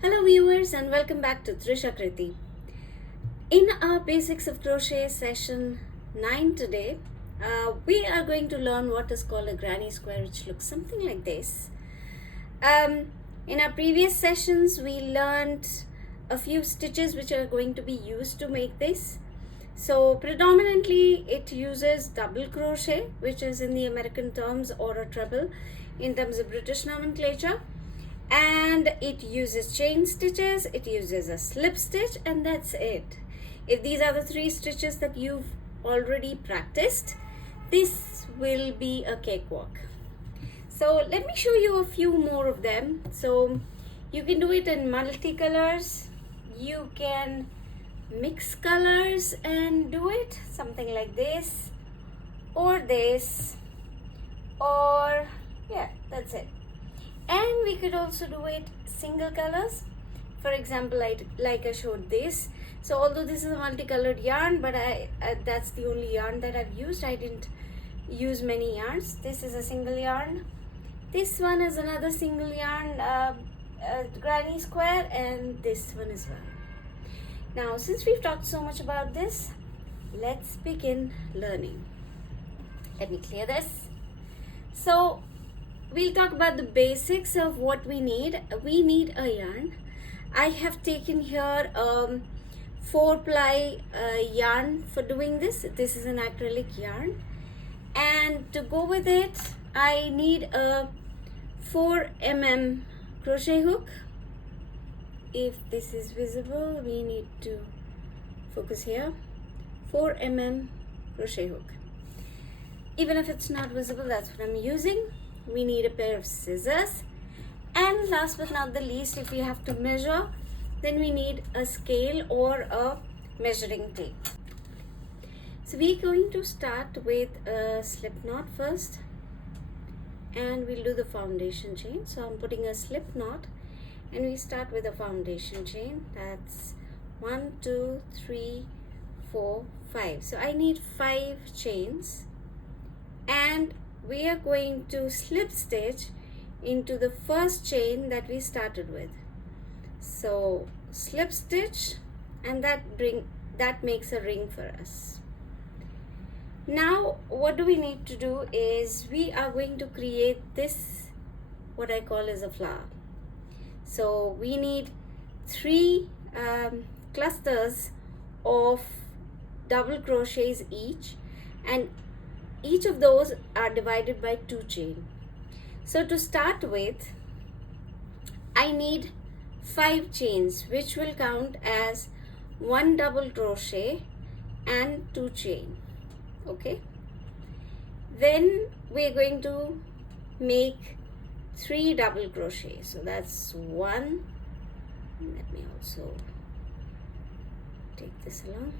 Hello viewers and welcome back to TrishaKriti. In our Basics of Crochet session 9 today, we are going to learn what is called a granny square, which looks something like this. In our previous sessions we learned a few stitches which are going to be used to make this. So predominantly it uses double crochet, which is in the American terms, or a treble in terms of British nomenclature. And it uses chain stitches, it uses a slip stitch, and that's it. If these are the 3 stitches that you've already practiced, this will be a cakewalk. So let me show you a few more of them. So you can do it in multicolors, you can mix colors and do it something like this, or yeah, that's it. And we could also do it single colors. For example, like I showed this. So although this is a multicolored yarn, but that's the only yarn that I've used. I didn't use many yarns. This is a single yarn. This one is another single yarn, Granny Square, and this one as well. Now, since we've talked so much about this, let's begin learning. Let me clear this. So we'll talk about the basics of what we need. We need a yarn. I have taken here 4-ply yarn for doing this. This is an acrylic yarn. And to go with it, I need a 4 mm crochet hook. If this is visible, we need to focus here. 4 mm crochet hook. Even if it's not visible, that's what I'm using. We need a pair of scissors, and last but not the least, if we have to measure, then we need a scale or a measuring tape. So we're going to start with a slip knot first, and we'll do the foundation chain. So I'm putting a slip knot, and we start with a foundation chain. That's 1 2 3 4 5. So I need 5 chains, and we are going to slip stitch into the first chain that we started with. So slip stitch, and that makes a ring for us. Now what do we need to do is we are going to create this, what I call as a flower. So we need 3 clusters of double crochets each, and each of those are divided by 2 chain. So to start with, I need 5 chains, which will count as 1 double crochet and 2 chain. Okay, then we're going to make 3 double crochet. So that's 1. Let me also take this along.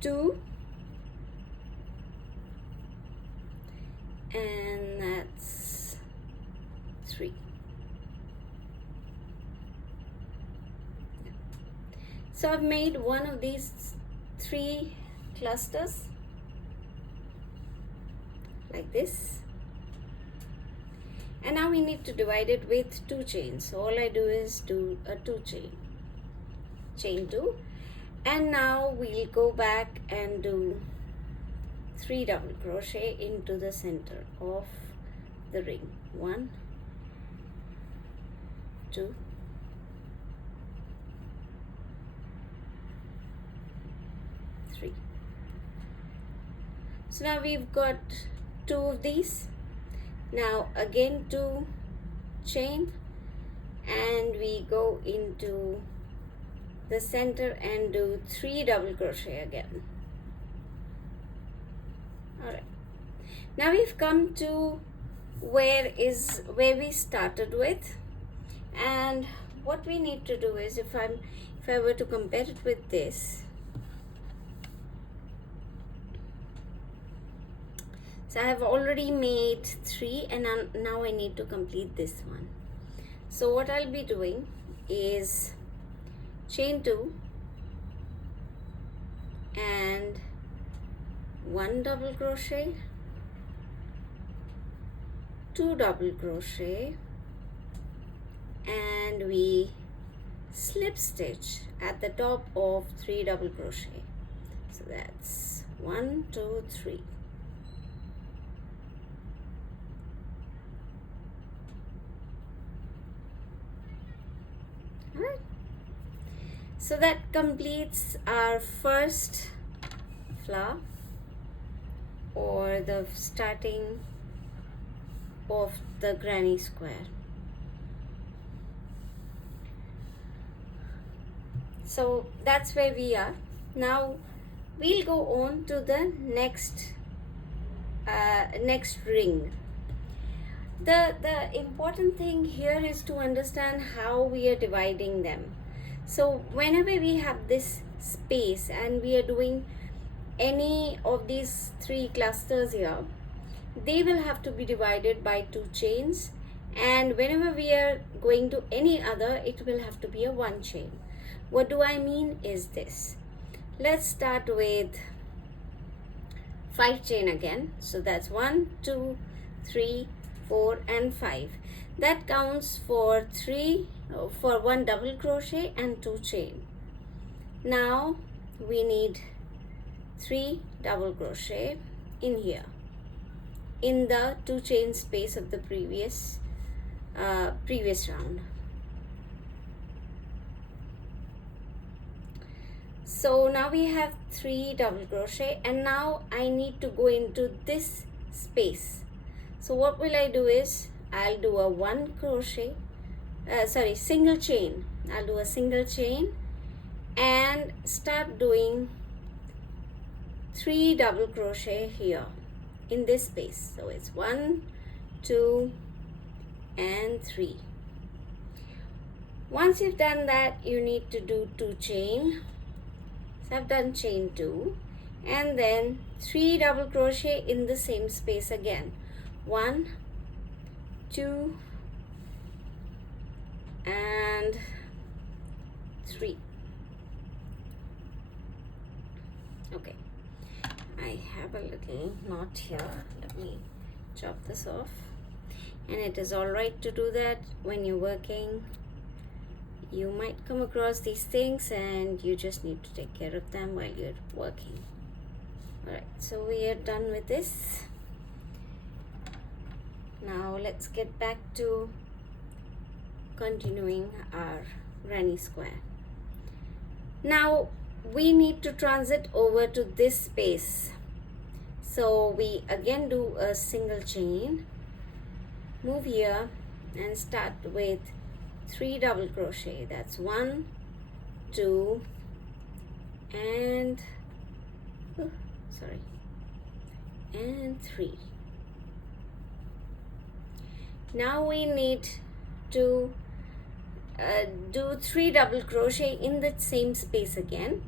2, and that's 3. So I've made one of these 3 clusters like this, and now we need to divide it with 2 chains. So all I do is do a 2 chain 2, and now we'll go back and do 3 double crochet into the center of the ring. 1 2 3. So now we've got 2 of these. Now again 2 chain, and we go into the center and do 3 double crochet again. Alright, now we've come to where we started with, and what we need to do is, if I were to compare it with this, so I have already made 3, and now I need to complete this one. So what I'll be doing is chain 2 and 1 double crochet 2 double crochet and we slip stitch at the top of 3 double crochet. So that's 1 2 3. Alright, so that completes our first flower, or the starting of the granny square. So that's where we are. Now we'll go on to the next ring. The important thing here is to understand how we are dividing them. So whenever we have this space and we are doing any of these 3 clusters here, they will have to be divided by 2 chains, and whenever we are going to any other, it will have to be a 1 chain. What do I mean is this. Let's start with 5 chain again. So that's 1 2 3 4 and 5. That counts for 1 double crochet and 2 chain. Now we need 3 double crochet in here, in the 2 chain space of the previous round. So now we have 3 double crochet, and now I need to go into this space. So what will I do is I'll do a single chain. I'll do a single chain and start doing 3 double crochet here in this space. So it's 1 2 and 3. Once you've done that, you need to do 2 chain. So I've done chain 2 and then 3 double crochet in the same space again. 1 2 and 3. Okay, I have a little knot here. Let me chop this off. And it is all right to do that when you're working. You might come across these things and you just need to take care of them while you're working. Alright, so we are done with this. Now let's get back to continuing our granny square. Now we need to transit over to this space. So we again do a single chain, move here and start with 3 double crochet. That's 1 2 and and 3. Now we need to do 3 double crochet in the same space again,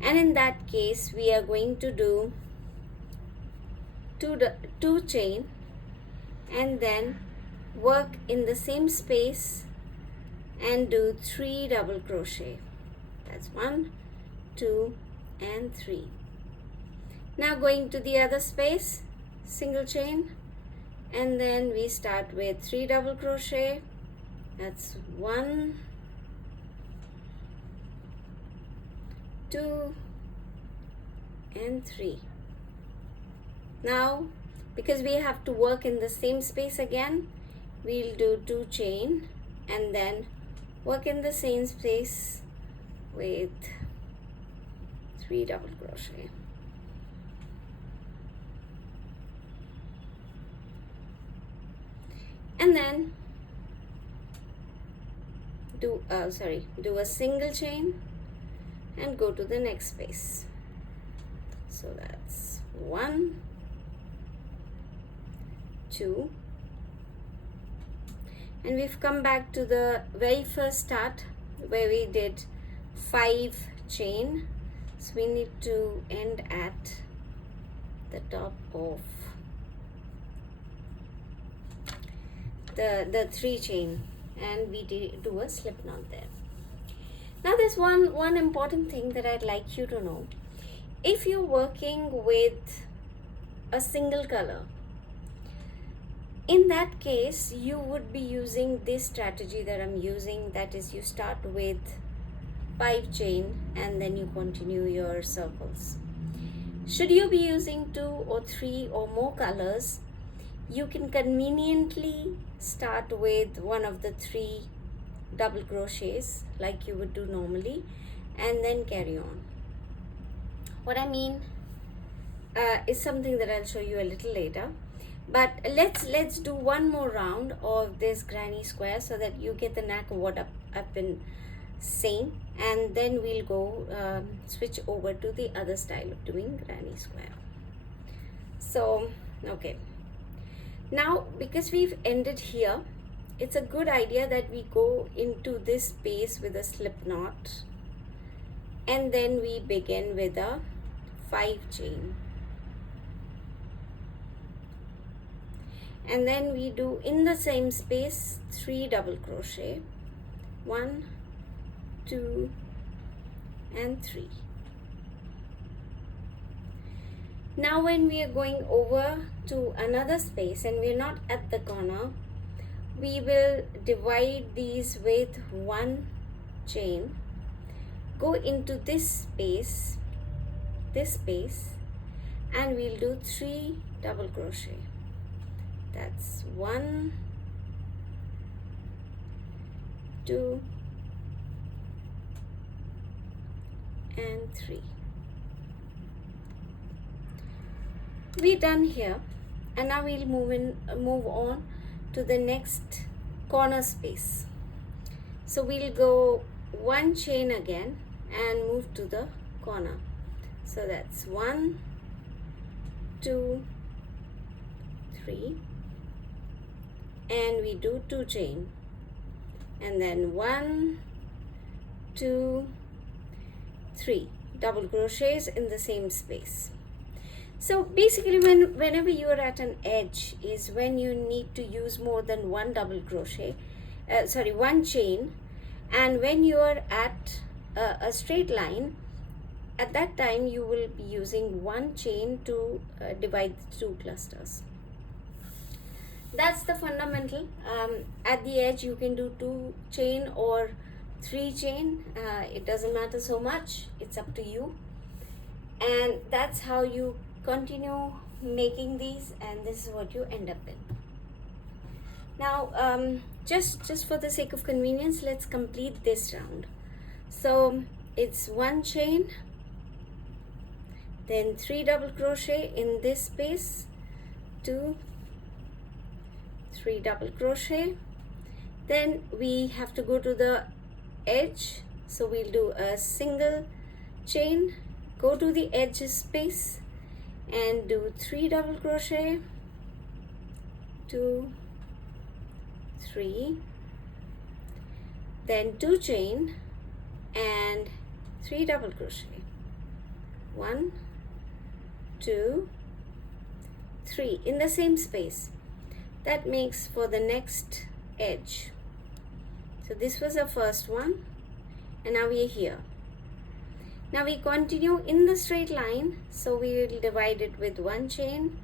and in that case we are going to do 2 chain and then work in the same space and do 3 double crochet. That's 1 2 and 3. Now going to the other space, single chain, and then we start with 3 double crochet. That's 1 2 and 3. Now because we have to work in the same space again, we'll do 2 chain and then work in the same space with 3 double crochet. And then do a single chain and go to the next space. So that's 1 2, and we've come back to the very first start where we did 5 chain. So we need to end at the top of the 3 chain, and we do a slip knot there. Now there's one important thing that I'd like you to know. If you're working with a single color, in that case, you would be using this strategy that I'm using, that is, you start with 5 chain and then you continue your circles. Should you be using 2 or 3 or more colors, you can conveniently start with one of the 3 double crochets like you would do normally and then carry on. What I mean is something that I'll show you a little later. But let's do one more round of this granny square so that you get the knack of what I've been saying, and then we'll go switch over to the other style of doing granny square. So okay, now because we've ended here, it's a good idea that we go into this space with a slip knot and then we begin with a 5 chain. And then we do in the same space 3 double crochet, 1, 2 and 3. Now when we are going over to another space and we are not at the corner, we will divide these with 1 chain, go into this space, and we'll do 3 double crochet. That's 1, 2 and 3. We're done here, and now we'll move on to the next corner space. So we'll go 1 chain again and move to the corner. So that's 1, 2, 3. And we do 2 chain and then 1, 2, 3 double crochets in the same space. So basically whenever you are at an edge is when you need to use more than 1 double crochet, 1 chain, and when you are at a straight line, at that time you will be using 1 chain to divide the 2 clusters. That's the fundamental. At the edge you can do 2 chain or 3 chain, it doesn't matter so much, it's up to you. And that's how you continue making these, and this is what you end up in. Now just for the sake of convenience, let's complete this round. So it's 1 chain, then 3 double crochet in this space, 2, 3 double crochet, then we have to go to the edge, so we'll do a single chain, go to the edge space and do 3 double crochet, 2, 3, then 2 chain and 3 double crochet, 1, 2, 3 in the same space. That makes for the next edge. So this was the first one, and now we are here. Now we continue in the straight line, so we will divide it with 1 chain.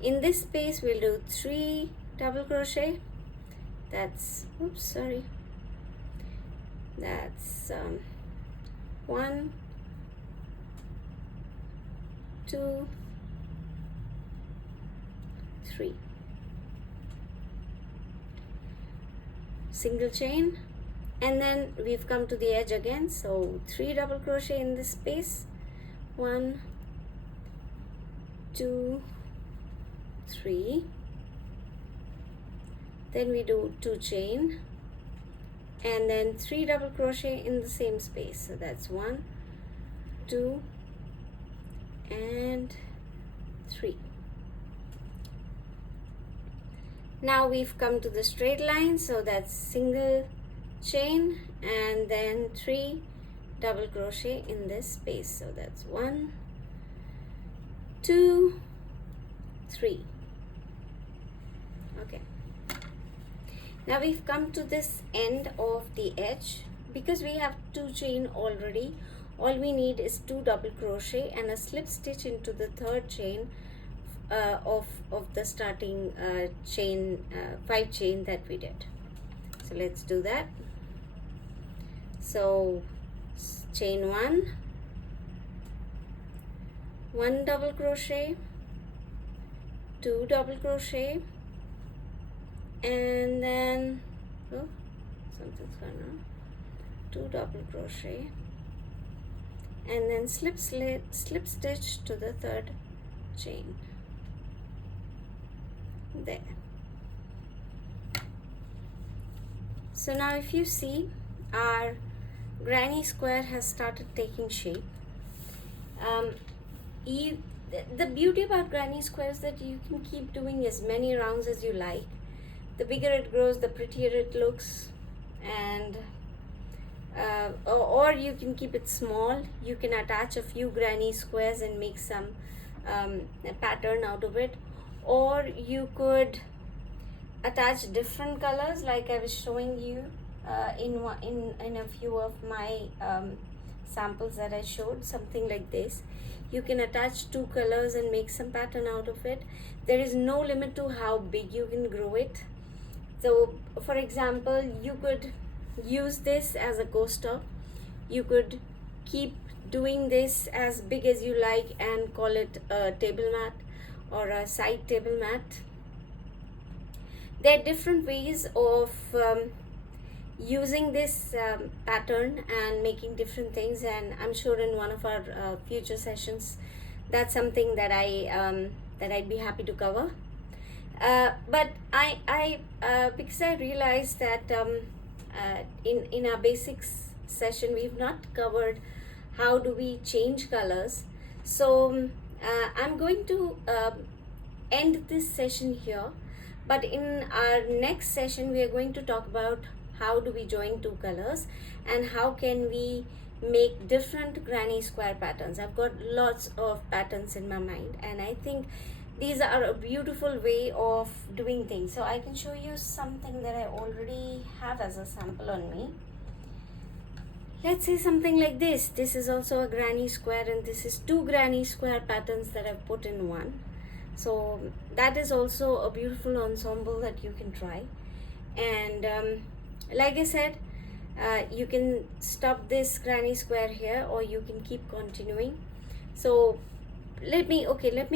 In this space we'll do 3 double crochet. That's, that's 1, 2, 3. Single chain, and then we've come to the edge again, so 3 double crochet in this space, 1, 2, 3, then we do 2 chain and then 3 double crochet in the same space, so that's 1, 2 and 3. Now we've come to the straight line, so that's single chain and then 3 double crochet in this space, so that's 1, 2, 3. Okay, now we've come to this end of the edge. Because we have 2 chain already, all we need is 2 double crochet and a slip stitch into the 3rd chain of the starting chain 5 chain that we did. So let's do that. So chain 1 double crochet, 2 double crochet, and then something's going on, 2 double crochet, and then slip stitch to the 3rd chain. There. So now if you see, our granny square has started taking shape. The beauty about granny square is that you can keep doing as many rounds as you like. The bigger it grows, the prettier it looks, and or you can keep it small. You can attach a few granny squares and make some a pattern out of it, or you could attach different colors like I was showing you in a few of my samples that I showed, something like this. You can attach 2 colors and make some pattern out of it. There is no limit to how big you can grow it. So for example, you could use this as a coaster. You could keep doing this as big as you like and call it a table mat or a side table mat. There are different ways of using this pattern and making different things, and I'm sure in one of our future sessions that's something that I'd be happy to cover. But I because I realized that in our basics session we've not covered how do we change colors. So I'm going to end this session here, but in our next session we are going to talk about how do we join 2 colors and how can we make different granny square patterns. I've got lots of patterns in my mind, and I think these are a beautiful way of doing things. So I can show you something that I already have as a sample on me. Let's say something like this. This is also a granny square, and this is 2 granny square patterns that I've put in one. So that is also a beautiful ensemble that you can try. And like I said, you can stop this granny square here, or you can keep continuing. So let me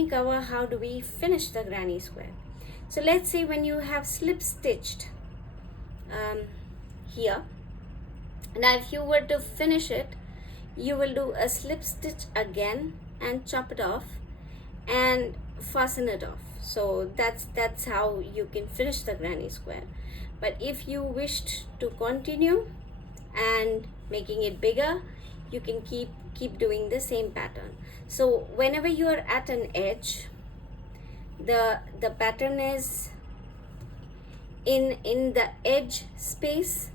cover how do we finish the granny square. So let's say when you have slip stitched here, now if you were to finish it, you will do a slip stitch again and chop it off and fasten it off. So that's how you can finish the granny square. But if you wished to continue and making it bigger, you can keep doing the same pattern. So whenever you are at an edge, the pattern is in the edge space.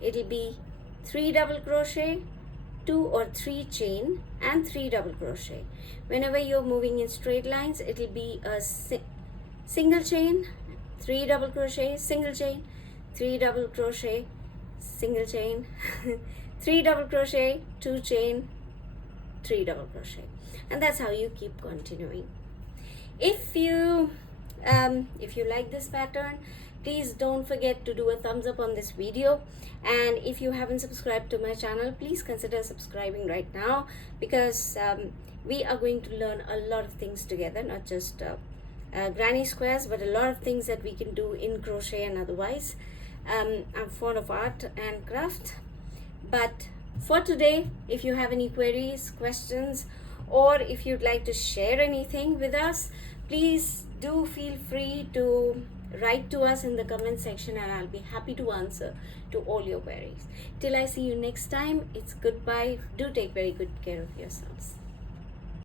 It'll be 3 double crochet, 2 or 3 chain, and 3 double crochet. Whenever you're moving in straight lines, it'll be a single chain, 3 double crochet, single chain, 3 double crochet, single chain, 3 double crochet, 2 chain, 3 double crochet, and that's how you keep continuing. If you like this pattern, please don't forget to do a thumbs up on this video, and if you haven't subscribed to my channel, please consider subscribing right now, because we are going to learn a lot of things together, not just granny squares, but a lot of things that we can do in crochet and otherwise. I'm fond of art and craft. But for today, if you have any queries, questions, or if you'd like to share anything with us, please do feel free to write to us in the comment section, and I'll be happy to answer to all your queries. Till I see you next time, it's goodbye. Do take very good care of yourselves.